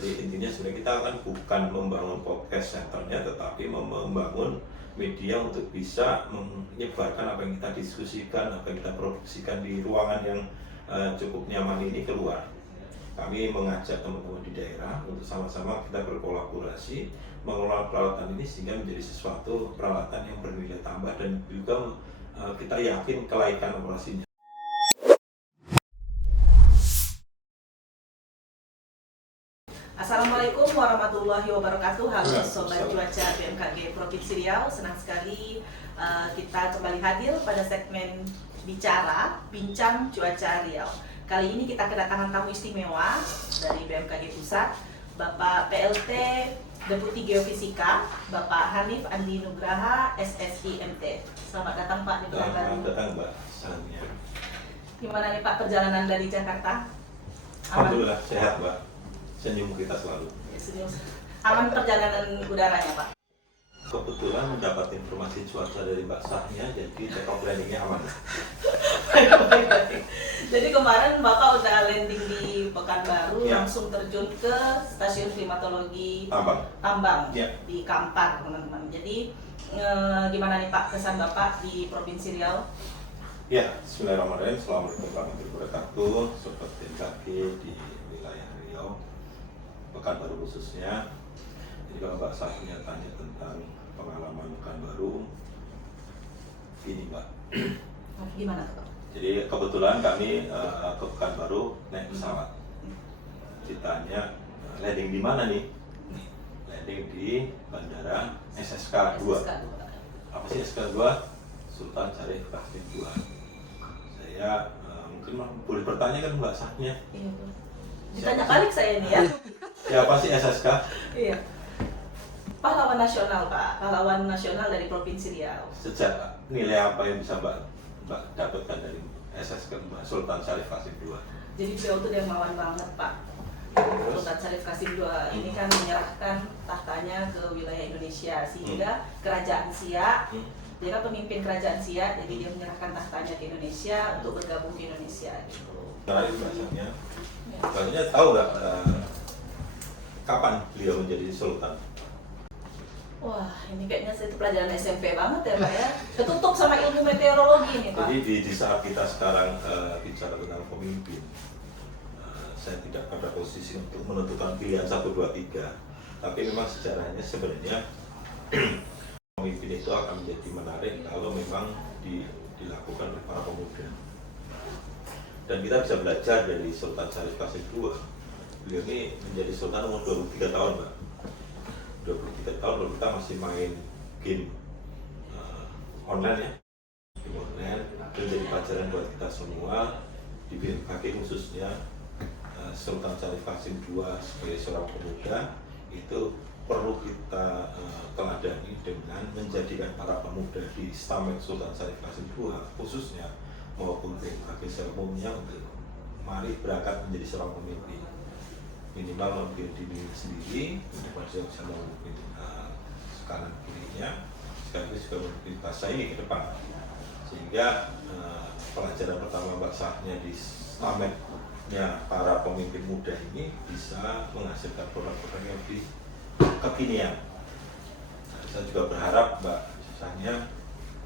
Jadi intinya sebenarnya kita kan bukan membangun podcast centernya, tetapi membangun media untuk bisa menyebarkan apa yang kita diskusikan, apa yang kita produksikan di ruangan yang cukup nyaman ini keluar. Kami mengajak teman-teman di daerah untuk sama-sama kita berkolaborasi mengelola peralatan ini sehingga menjadi sesuatu peralatan yang bernilai tambah dan juga kita yakin kelaikan operasinya. Assalamualaikum warahmatullahi wabarakatuh. Halo Sobat Cuaca BMKG Provinsi Riau. Senang sekali kita kembali hadir pada segmen Bincang Cuaca Riau. Kali ini kita kedatangan tamu istimewa dari BMKG Pusat, Bapak PLT Deputi Geofisika, Bapak Hanif Andi Nugraha, SSIMT. Selamat datang Pak di BMKG. Selamat datang Mbak Sania. Gimana nih Pak perjalanan dari Jakarta? Alhamdulillah sehat Mbak. Senyum kita selalu. Aman perjalanan udaranya Pak? Kebetulan mendapat informasi cuaca dari Mbak Sahnya, jadi take-off landingnya aman. Jadi kemarin Bapak udah landing di Pekanbaru, Ya. langsung terjun ke stasiun klimatologi Tambang. Ya. di Kampar, teman-teman. Jadi gimana nih Pak kesan Bapak di Provinsi Riau? Ya, bismillahirrahmanirrahim. Assalamualaikum warahmatullahi wabarakatuh. Sobat BMKG di wilayah Riau, Pekanbaru khususnya. Jadi kalau Mbak Sahnya tanya tentang pengalaman Pekanbaru, gini Mbak. Gimana tuh Pak? Jadi kebetulan kami ke Pekanbaru naik pesawat. Ditanya landing di mana nih? Landing di Bandara SSK 2. Apa sih SSK 2? Sultan Syarif Qasim II. Saya mungkin boleh bertanya kan Mbak Sahnya? Iya Bu. Ditanya balik saya ini ya. Siapa sih SSK? Iya. Pahlawan nasional Pak, pahlawan nasional dari Provinsi Riau. Sejak nilai apa yang bisa Mbak dapatkan dari SSK Sultan Syarif Qasim II? Jadi beliau tuh dermawan banget Pak. Sultan Syarif Qasim II ini kan menyerahkan tahtanya ke wilayah Indonesia sehingga kerajaan Siak, dia kan pemimpin kerajaan Siak, jadi dia menyerahkan tahtanya ke Indonesia untuk bergabung ke Indonesia gitu. Menarik bahasanya. Bahasanya tahu nggak kapan beliau menjadi sultan? Wah, ini kayaknya itu pelajaran SMP banget ya Pak ya. Ketutup sama ilmu meteorologi nih Pak. Jadi di saat kita sekarang bicara tentang pemimpin, saya tidak pada posisi untuk menentukan pilihan 1, 2, 3. Tapi memang sejarahnya sebenarnya pemimpin itu akan menjadi menarik kalau memang dilakukan oleh para pemuda. Dan kita bisa belajar dari Sultan Syarif Qasim II. Beliau ini menjadi sultan umur 23 tahun, Mbak. 23 tahun lalu kita masih main game online ya. Game online itu jadi pelajaran buat kita semua di BMKG khususnya. Sultan Syarif Qasim II sebagai seorang pemuda itu perlu kita teladani dengan menjadikan para pemuda di Stamek Sultan Syarif Qasim II khususnya maupun BMKG secara umumnya untuk mari berangkat menjadi seorang pemimpin, minimal memimpin dirinya sendiri, kemudian bisa memimpin kanan kirinya, sekaligus juga memimpin bangsa ini ke depan. Sehingga pelajaran pertama Mbak Sahnya di Stameknya para pemimpin muda ini bisa menghasilkan produk-produk yang lebih kekinian. Saya juga berharap Mbak Sahnya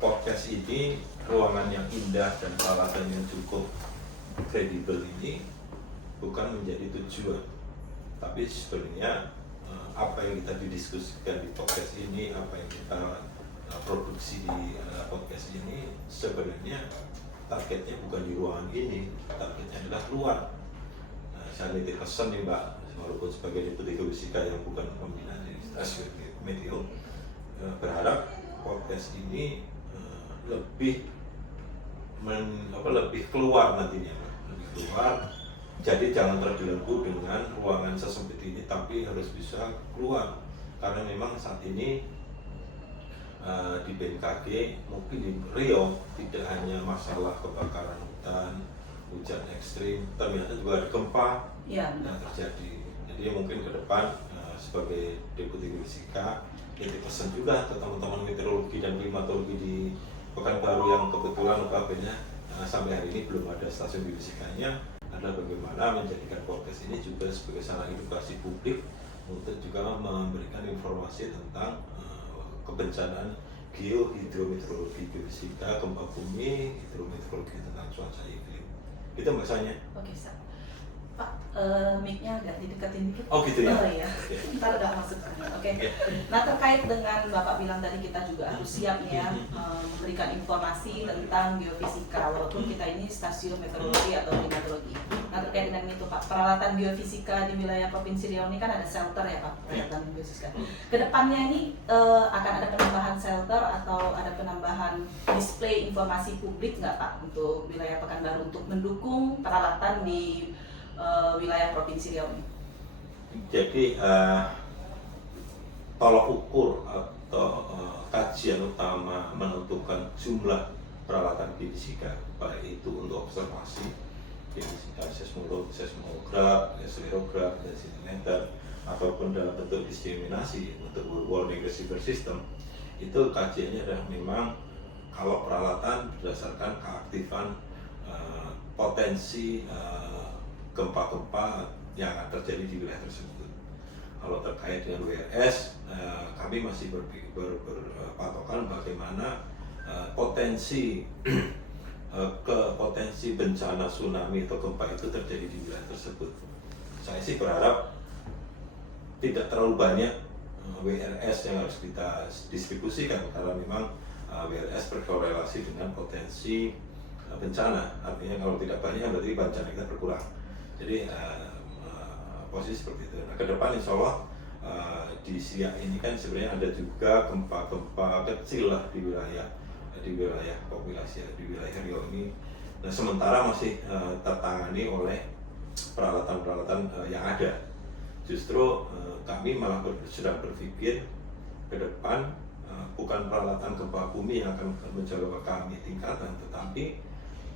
podcast ini ruangan yang indah dan peralatan yang cukup kredibel ini bukan menjadi tujuan, tapi sebenarnya apa yang kita didiskusikan di podcast ini, apa yang kita produksi di podcast ini sebenarnya targetnya bukan di ruangan ini, targetnya adalah luar. Saya nitip pesan nih Mbak, walaupun sebagai deputi geofisika yang bukan pembina di stasiun Meteo, berharap podcast ini lebih keluar nantinya, lebih keluar. Jadi jangan terbelenggu dengan ruangan sesempit ini, tapi harus bisa keluar. Karena memang saat ini di BMKG mungkin di Riau tidak hanya masalah kebakaran hutan, hujan ekstrim, ternyata juga ada gempa yang terjadi. Jadi mungkin ke depan sebagai deputi geofisika ini pesan juga ke teman-teman meteorologi dan klimatologi di Pekanbaru yang kebetulan notabene sampai hari ini belum ada stasiun geofisikanya, adalah bagaimana menjadikan podcast ini juga sebagai sarana edukasi publik untuk juga memberikan informasi tentang kebencanaan geohidrometeorologi, geofisika, gempa bumi, hidrometeorologi tentang cuaca iklim. Itu maksudnya. Oke, Pak, mic-nya agak didekatin dikit. Oh gitu ya? Oh iya, ntar nggak masuk. Oke. Nah, terkait dengan Bapak bilang tadi, kita juga harus siap nih ya memberikan informasi tentang geofisika, walaupun kita ini stasiun meteorologi atau klimatologi. Nah, terkait dengan itu Pak, peralatan geofisika di wilayah Provinsi Riau ini kan ada shelter ya Pak, peralatan geofisika. Kedepannya ini akan ada penambahan shelter atau ada penambahan display informasi publik nggak Pak untuk wilayah Pekanbaru untuk mendukung peralatan di wilayah Provinsi Riau ini? Jadi tolok ukur atau kajian utama menentukan jumlah peralatan geofisika, baik itu untuk observasi geofisika, seismograf, akselerograf, densitometer, ataupun dalam bentuk diseminasi untuk warning receiver system, itu kajiannya adalah memang kalau peralatan berdasarkan keaktifan potensi gempa-gempa yang akan terjadi di wilayah tersebut. Kalau terkait dengan WRS, kami masih berpatokan bagaimana potensi potensi bencana tsunami atau gempa itu terjadi di wilayah tersebut. Saya sih berharap tidak terlalu banyak WRS yang harus kita distribusikan, karena memang WRS berkorelasi dengan potensi bencana. Artinya kalau tidak banyak berarti bencana kita berkurang. Jadi posisi seperti itu. Nah, ke depan insya Allah di Siak ini kan sebenarnya ada juga gempa-gempa kecil lah di wilayah populasi di wilayah Riau ini. Nah, sementara masih tertangani oleh peralatan-peralatan yang ada. Justru kami malah sedang berpikir ke depan bukan peralatan gempa bumi yang akan mencoba kami tingkatkan, tetapi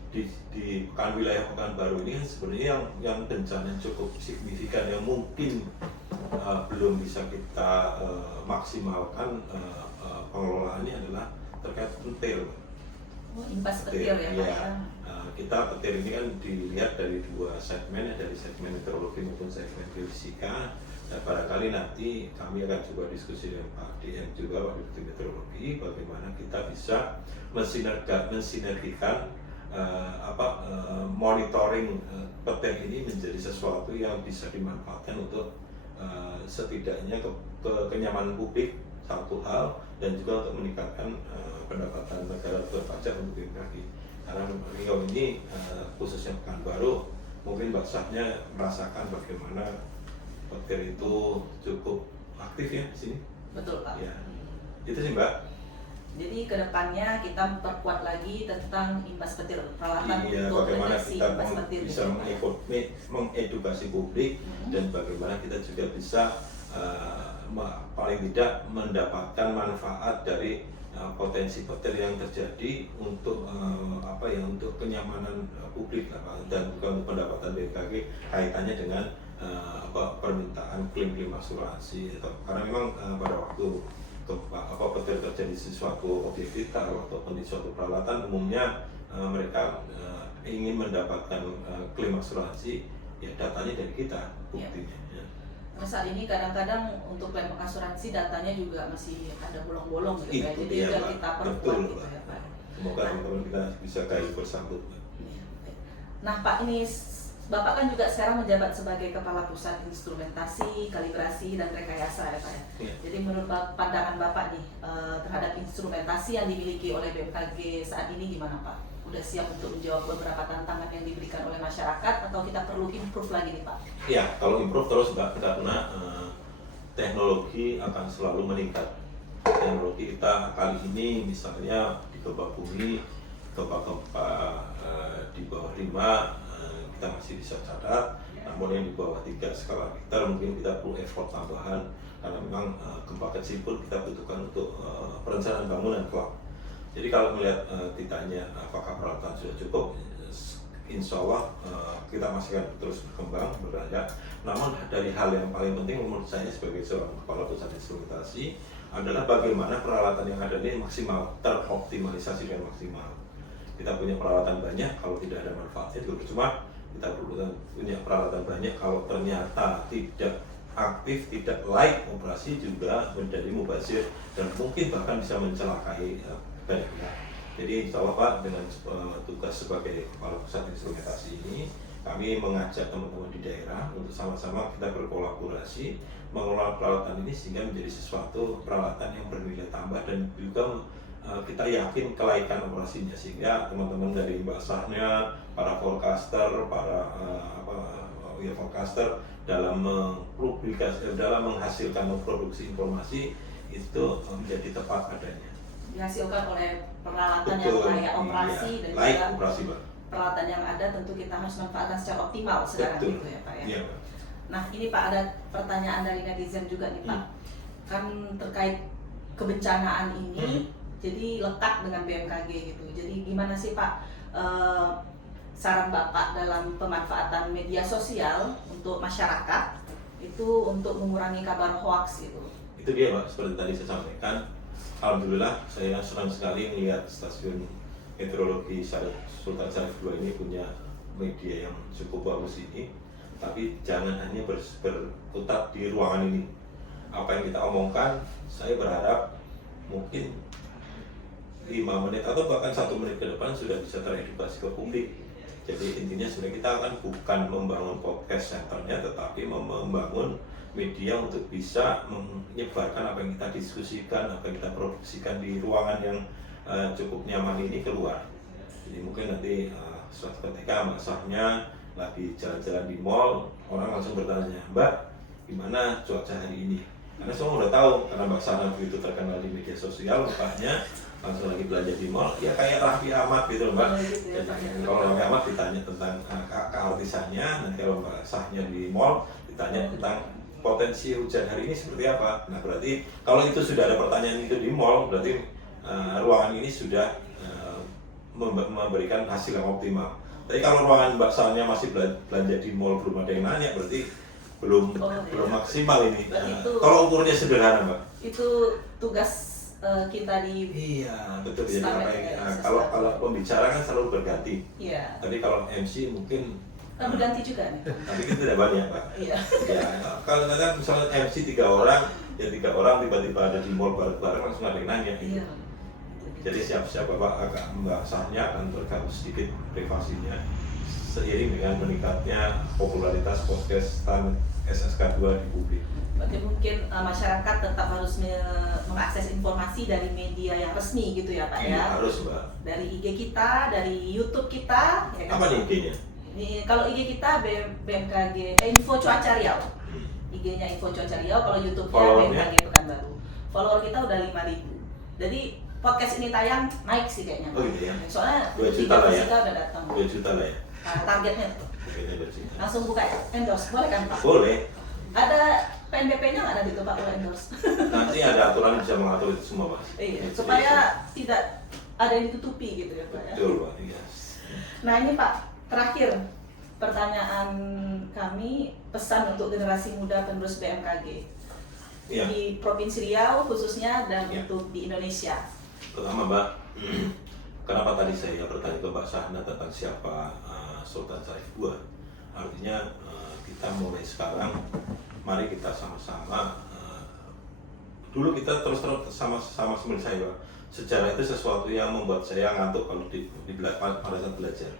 di wilayah Pekanbaru ini kan sebenarnya yang bencana cukup signifikan yang mungkin belum bisa kita maksimalkan pengelolaannya adalah terkait petir. Oh, impas petir ya Pak ya. Kita petir ini kan dilihat dari dua segmen, dari segmen meteorologi maupun segmen geofisika. Nah, barangkali nanti kami akan coba diskusi dengan Pak DM juga, Pak Dirjen Meteorologi, bagaimana kita bisa mensinergikan monitoring petir ini menjadi sesuatu yang bisa dimanfaatkan untuk setidaknya kenyamanan publik satu hal, dan juga untuk meningkatkan pendapatan negara berpajak untuk BMKG. Karena Riau ini khususnya Pekanbaru mungkin basahnya merasakan bagaimana petir itu cukup aktif ya di sini. Betul Pak. Ya, itu sih Mbak. Jadi kedepannya kita memperkuat lagi tentang imbas petir, peralatan untuk bagaimana deteksi kita imbas petir bisa mengedukasi publik, dan bagaimana kita juga bisa paling tidak mendapatkan manfaat dari potensi petir yang terjadi untuk untuk kenyamanan publik dan juga untuk pendapatan BMKG kaitannya dengan permintaan klaim asuransi, karena memang pada waktu petir terjadi sesuatu objek vital ataupun di suatu peralatan, umumnya mereka ingin mendapatkan klaim asuransi, ya datanya dari kita buktinya. Ya. Nah, saat ini kadang-kadang untuk klaim asuransi datanya juga masih ada bolong-bolong gitu ya, jadi juga kita perkuat gitu ya Pak. Semoga teman-teman kita bisa kayu bersambut. Nah Pak, ini Bapak kan juga sekarang menjabat sebagai Kepala Pusat Instrumentasi, Kalibrasi, dan Rekayasa ya Pak ya. Jadi menurut pandangan Bapak nih terhadap instrumentasi yang dimiliki oleh BMKG saat ini gimana Pak? Udah siap untuk menjawab beberapa tantangan yang diberikan oleh masyarakat atau kita perlu improve lagi nih Pak? Ya, kalau improve terus Mbak, karena teknologi akan selalu meningkat. Teknologi kita kali ini misalnya di gempa bumi, gempa-gempa di bawah 5 kita masih bisa catat, namun yang di bawah 3 skala Richter mungkin kita perlu effort tambahan, karena memang gempa kecil pun kita butuhkan untuk perencanaan bangunan kelak. Jadi kalau melihat ditanya apakah peralatan sudah cukup, insya Allah kita masih akan terus berkembang, beranjak. Namun dari hal yang paling penting menurut saya sebagai seorang Kepala Pusat Instrumentasi adalah bagaimana peralatan yang ada ini maksimal, teroptimalisasi dengan maksimal. Kita punya peralatan banyak, kalau tidak ada manfaatnya juga cuma kita punya peralatan banyak, kalau ternyata tidak aktif, tidak like operasi juga menjadi mubazir dan mungkin bahkan bisa mencelakai banyak pihak. Jadi insya Allah Pak, dengan tugas sebagai kepala pusat instrumentasi ini, kami mengajak teman-teman di daerah untuk sama-sama kita berkolaborasi mengelola peralatan ini sehingga menjadi sesuatu peralatan yang bernilai tambah dan juga kita yakin kelaikan operasinya, sehingga teman-teman dari Mbak Sahnya, para forecaster, para forecaster dalam dalam menghasilkan memproduksi informasi itu menjadi tepat adanya. Dihasilkan oleh peralatan yang layak operasi dan layak juga operasi, Pak. Peralatan yang ada tentu kita harus manfaatkan secara optimal sekarang gitu ya Pak ya. Iya, Pak. Nah ini Pak, ada pertanyaan dari netizen juga nih Pak, kan terkait kebencanaan ini jadi lekat dengan BMKG gitu. Jadi gimana sih Pak saran Bapak dalam pemanfaatan media sosial untuk masyarakat itu untuk mengurangi kabar hoax gitu? Itu dia Pak, seperti tadi saya sampaikan. Alhamdulillah saya senang sekali melihat stasiun meteorologi Sultan Syarif II ini punya media yang cukup bagus ini. Tapi jangan hanya berkutat di ruangan ini. Apa yang kita omongkan, saya berharap mungkin 5 menit atau bahkan 1 menit ke depan sudah bisa teredukasi ke publik. Jadi intinya sebenarnya kita akan bukan membangun podcast centernya, tetapi membangun media untuk bisa menyebarkan apa yang kita diskusikan, apa yang kita produksikan di ruangan yang cukup nyaman ini keluar. Jadi mungkin nanti suatu ketika Mbak Sahnya lagi jalan-jalan di mall, orang langsung bertanya, Mbak, gimana cuaca hari ini? Karena semua udah tahu, karena Mbak Sahnya begitu terkenal di media sosial, makanya langsung lagi belanja di mall, ya kayak Raffi Ahmad gitu Mbak. Jadi kalau Raffi Ahmad ditanya tentang keartisannya, nanti kalau Mbak Sahnya di mall ditanya tentang potensi hujan hari ini seperti apa. Nah berarti kalau itu sudah ada pertanyaan itu di mall, berarti ruangan ini sudah memberikan hasil yang optimal. Tapi kalau ruangan Mbak Sahnya masih belanja di mall belum ada yang nanya, berarti belum maksimal ini. Kalau ukurnya sederhana Mbak. Itu tugas kita di betul. Jadi kalau pembicara kan selalu berganti. Iya. Tapi kalau MC mungkin berganti juga nih. Tapi kita tidak banyak Pak. Iya. Ya, kalau kan misalnya MC 3 orang, ya 3 orang tiba-tiba ada di mall bareng-bareng langsung ada yang nanya. Iya. Jadi siap-siap Bapak Mbak Sahnya akan bergabung sedikit privasinya seiring dengan meningkatnya popularitas podcast SSK2 di publik. Berarti mungkin masyarakat tetap harus mengakses informasi dari media yang resmi gitu ya Pak ya? Harus Mbak. Dari IG kita, dari YouTube kita. Ya kan? Apa nih IG-nya? Kalau IG kita BMKG Info Cuaca Riau. IG-nya Info Cuaca Riau, kalau YouTube-nya BMKG Pekanbaru. Follower kita udah 5.000. Jadi podcast ini tayang naik sih kayaknya. Oh gitu ya. Soalnya 2 juta lah ya. Kita udah datang. 2 juta lah ya. Targetnya tuh. Langsung buka endorse, boleh kan Pak? Boleh. Ada PNBP-nya nggak ada gitu Pak kalau endorse? Nanti ada aturan yang bisa mengatur itu semua Pak. Iya, supaya tidak ada yang ditutupi gitu ya Pak ya. Betul Pak, iya. Nah ini Pak, terakhir pertanyaan kami, pesan untuk generasi muda penerus BMKG di Provinsi Riau khususnya dan untuk di Indonesia. Pertama Mbak, kenapa tadi saya bertanya ke Mbak Sahna tentang siapa Sultan Syarif II? Artinya kita mulai sekarang, mari kita sama-sama dulu kita terus-terus sama-sama seperti saya Pak. Sejarah itu sesuatu yang membuat saya ngantuk kalau pada saat belajar.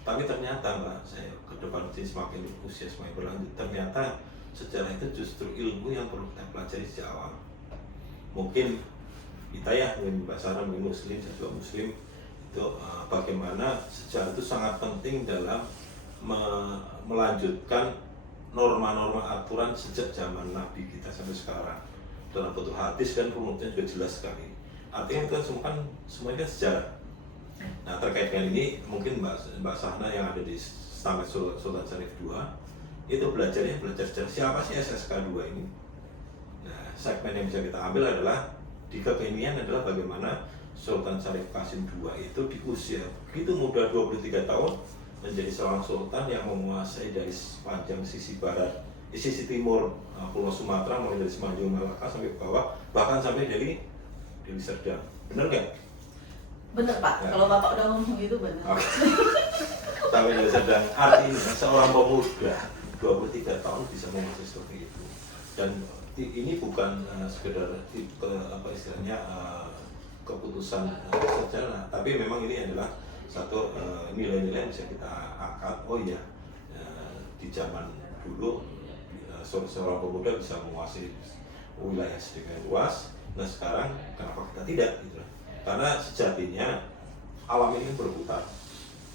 Tapi ternyata Mbak, saya ke depan semakin usia semakin berlanjut, ternyata sejarah itu justru ilmu yang perlu kita pelajari sejak awal. Mungkin kita ya, mungkin Mbak Sarah, mungkin Muslim, saya juga Muslim, itu bagaimana sejarah itu sangat penting dalam melanjutkan norma-norma aturan sejak zaman Nabi kita sampai sekarang. Dalam bentuk hadis dan rumusnya juga jelas sekali. Artinya itu kan semuanya sejarah. Nah terkait dengan ini mungkin Mbak Sahna yang ada di Stamet Sultan Syarif II itu belajar sejarah siapa sih SSK2 ini. Nah segmen yang bisa kita ambil adalah di kekinian adalah bagaimana Sultan Syarif Qasim II itu di usia begitu muda 23 tahun menjadi seorang sultan yang menguasai dari sepanjang sisi barat, sisi timur Pulau Sumatera, mulai dari Semenanjung Malaka sampai ke bawah, bahkan sampai dari Deli Serdang. Bener nggak? Bener Pak, ya. Kalau Bapak udah ngomong gitu bener. Okay. pertamina sedang, artinya seorang pemuda 23 tahun bisa menguasai seperti itu. Dan ini bukan sekedar apa istilahnya keputusan saja, tapi memang ini adalah satu nilai-nilai yang bisa kita angkat. Oh iya, di zaman dulu seorang pemuda bisa menguasai wilayah sedemikian luas. Nah sekarang kenapa kita tidak gitu? Karena sejatinya alam ini berputar,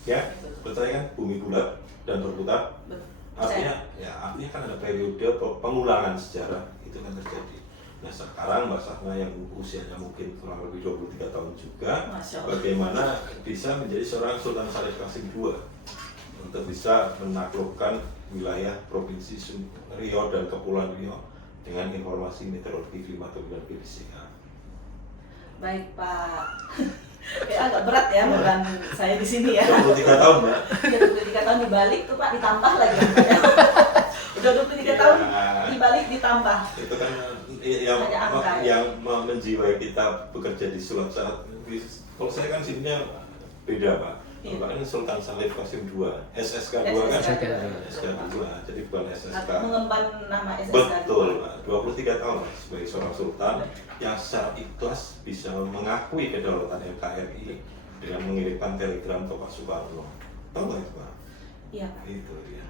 ya, percaya kan, bumi bulat dan berputar. Artinya kan ada periode pengulangan sejarah itu kan terjadi. Nah sekarang Mbak Sahna yang usianya mungkin kurang lebih 23 tahun juga, bagaimana bisa menjadi seorang Sultan Syarif Qasim II untuk bisa menaklukkan wilayah Provinsi Riau dan Kepulauan Riau dengan informasi meteorologi, klimatologi dan geofisika. Baik Pak. Agak berat ya beban saya di sini ya. 23 tahun Mbak. 23 tahun dibalik tuh Pak, ditambah lagi. Udah 23 tahun dibalik ditambah. Itu kan yang menjiwai kita bekerja di Sulawesi. Kalau saya kan sininya beda Pak. Bapak ini Sultan Syarif Qasim II, SSK 2 kan? SSK 2, jadi bukan SSK. Mengemban nama SSK 2. Betul, 23 tahun sebagai seorang sultan yang secara ikhlas bisa mengakui kedaulatan NKRI dengan mengirimkan telegram ke Pak Soekarno. Tahu nggak itu Pak? Iya Pak. Itu dia.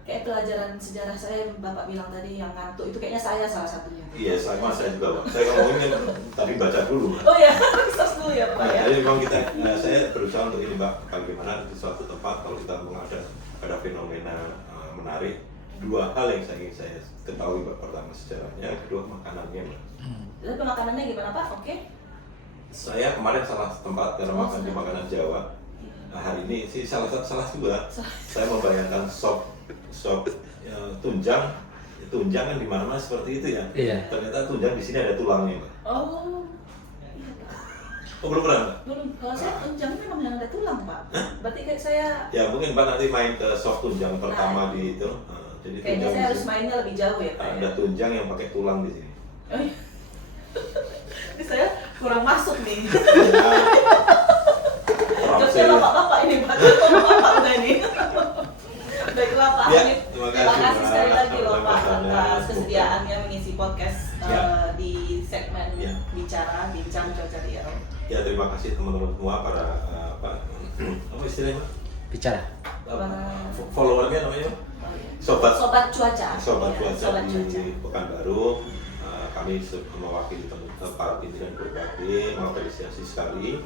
Kayak pelajaran sejarah saya Bapak bilang tadi yang ngantuk itu kayaknya saya salah satunya. Iya, saya juga Pak. Saya ngomongin tadi baca dulu. Oh iya, research dulu ya Pak ya. Jadi memang saya berusaha untuk ini Mbak, bagaimana di suatu tempat kalau kita ada fenomena menarik, dua hal yang ingin saya ketahui Mbak. Pertama sejarahnya, kedua makanannya Mbak. Lalu makanannya gimana Pak? Oke. Saya kemarin salah tempat karena makan di makanan Jawa. Nah, hari ini sih salah juga. Saya membayangkan sop tunjang kan di mana-mana seperti itu ya. Iya. Ternyata tunjang di sini ada tulangnya, Mbak. Oh. Oh, belum pernah, Mbak? Belum. Kalau saya tunjang memang yang ada tulang, Pak. Berarti kayak saya. Ya mungkin Mbak nanti main ke sop tunjang pertama di itu. Jadi kayaknya saya harus mainnya lebih jauh ya, Pak. Ada tunjang yang pakai tulang di sini. Oh, iya. Ini saya kurang masuk nih. Joknya bapak-bapak ini, Pak. Bapak udah ini. Baiklah Pak Hanif, terima kasih sekali lagi loh Pak atas kesediaannya mengisi podcast di segmen Bincang Cuaca Riau. Ya terima kasih teman-teman semua para apa istilahnya? Bicara. Followernya namanya? Sobat Cuaca di Pekanbaru. Kami mewakili para pimpinan BKD mengapresiasi sekali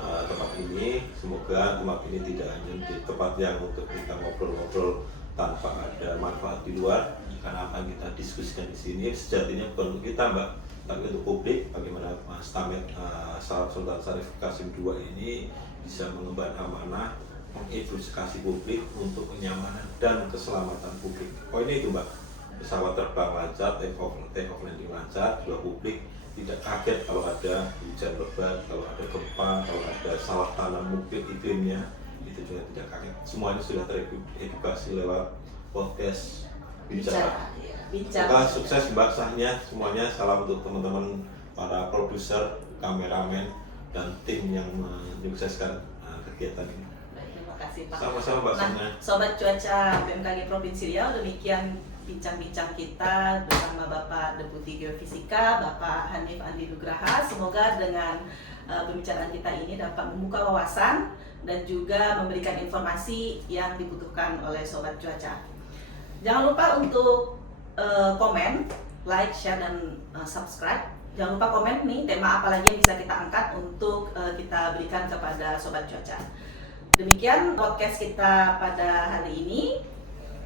tempat ini. Semoga tempat ini tidak hanya menjadi tempat yang untuk kita ngobrol-ngobrol tanpa ada manfaat di luar, karena apa yang kita diskusikan di sini sejatinya bukan untuk kita Mbak, tapi untuk publik. Bagaimana Mas Tamet Sultan Syarif Qasim II ini bisa mengemban amanah mengedukasi publik untuk kenyamanan dan keselamatan publik. Poinnya itu Mbak, pesawat terbang lancar, take off landing lancar, juga publik tidak kaget kalau ada hujan lebat, kalau ada gempa, kalau ada salah tanam mungkin iklimnya, itu juga tidak kaget. Semuanya sudah teredukasi lewat podcast Bicara. Semoga sukses Mbak Sahnya semuanya. Salam untuk teman-teman para produser, kameramen, dan tim yang menyukseskan kegiatan ini. Terima kasih Pak. Sama-sama Mbak Sahnya. Sobat Cuaca BMKG Provinsi Riau, demikian bincang-bincang kita bersama Bapak Deputi Geofisika, Bapak Hanif Andi Nugraha. Semoga dengan pembicaraan kita ini dapat membuka wawasan dan juga memberikan informasi yang dibutuhkan oleh Sobat Cuaca. Jangan lupa untuk komen, like, share, dan subscribe. Jangan lupa komen nih tema apa lagi yang bisa kita angkat untuk kita berikan kepada Sobat Cuaca. Demikian podcast kita pada hari ini.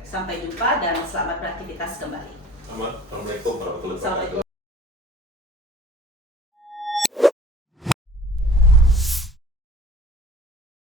Sampai jumpa dan selamat beraktivitas kembali. Assalamualaikum warahmatullahi wabarakatuh.